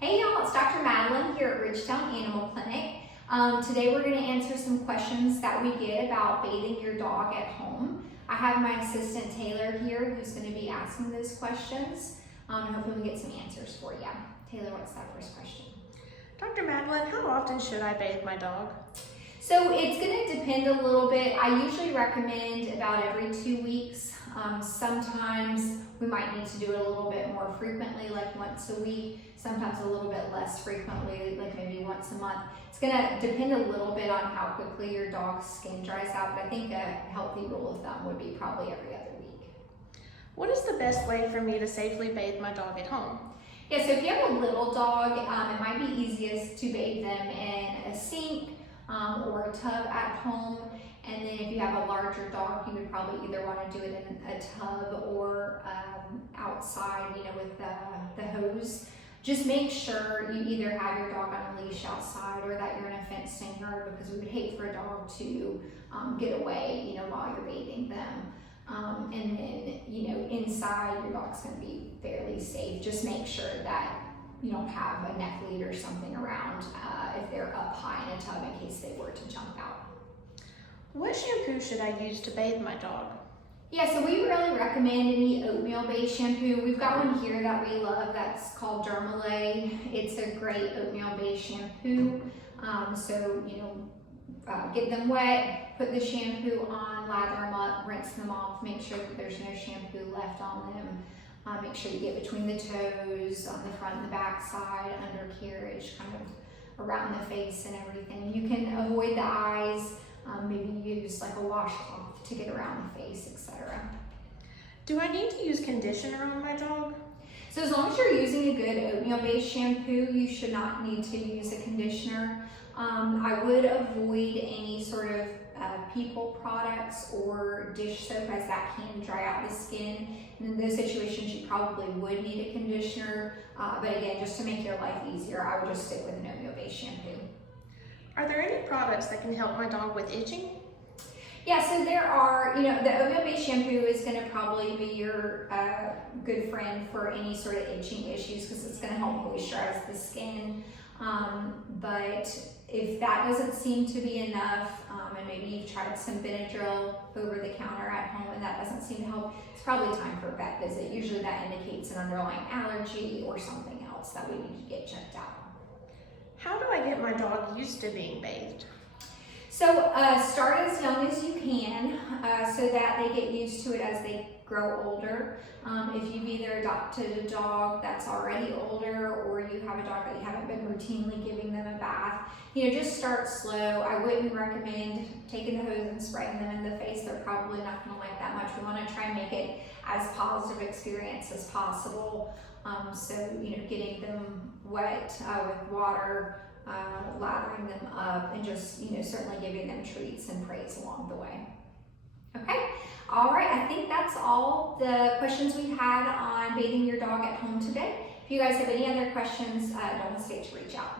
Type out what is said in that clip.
Hey y'all, it's Dr. Madeline here at Ridgetown Animal Clinic. Today we're going to answer some questions that we get about bathing your dog at home. I have my assistant Taylor here who's going to be asking those questions and hopefully we get some answers for you. Taylor, what's that first question? Dr. Madeline, how often should I bathe my dog? So it's going to depend a little bit. I usually recommend about every 2 weeks. Sometimes we might need to do it a little bit more frequently, like once a week. Sometimes a little bit less frequently, like maybe once a month. It's going to depend a little bit on how quickly your dog's skin dries out, but I think a healthy rule of thumb would be probably every other week. What is the best way for me to safely bathe my dog at home? Yeah, so if you have a little dog, it might be easiest to bathe them in a sink or a tub at home. And then if you have a larger dog, you would probably either want to do it in a tub or outside, with the hose. Just make sure you either have your dog on a leash outside or that you're in a fenced-in yard, because we would hate for a dog to get away, while you're bathing them. And then, inside, your dog's going to be fairly safe. Just make sure that you don't have a neck lead or something around if they're up high in a tub in case they were to jump out. What shampoo should I use to bathe my dog? Yeah, so we really recommend any oatmeal-based shampoo. We've got one here that we love that's called Dermalay. It's a great oatmeal-based shampoo. Get them wet, put the shampoo on, lather them up, rinse them off, make sure that there's no shampoo left on them. Make sure you get between the toes, on the front and the back side, undercarriage, kind of around the face and everything. You can avoid the eyes, maybe use like a washcloth to get around the face, etc. Do I need to use conditioner on my dog? So as long as you're using a good oatmeal-based shampoo, you should not need to use a conditioner. I would avoid any sort of people products or dish soap, as that can dry out the skin. And in those situations, you probably would need a conditioner. But again, just to make your life easier, I would just stick with an oatmeal-based shampoo. Are there any products that can help my dog with itching? Yeah, so there are, the oatmeal-based shampoo is going to probably be your good friend for any sort of itching issues, because it's going to help moisturize the skin. But if that doesn't seem to be enough, and maybe you've tried some Benadryl over the counter at home and that doesn't seem to help, it's probably time for a vet visit. Usually that indicates an underlying allergy or something else that we need to get checked out. How do I get my dog used to being bathed? So start as young as you can so that they get used to it as they grow older. If you've either adopted a dog that's already older or you have a dog that you haven't been routinely giving them a bath, just start slow. I wouldn't recommend taking the hose and spraying them in the face. They're probably not going to like that much. We want to try and make it as positive experience as possible. Getting them wet with water, lathering them up, and just certainly giving them treats and praise along the way. Okay, all right, I think that's all the questions we had on bathing your dog at home today. If you guys have any other questions, don't hesitate to reach out.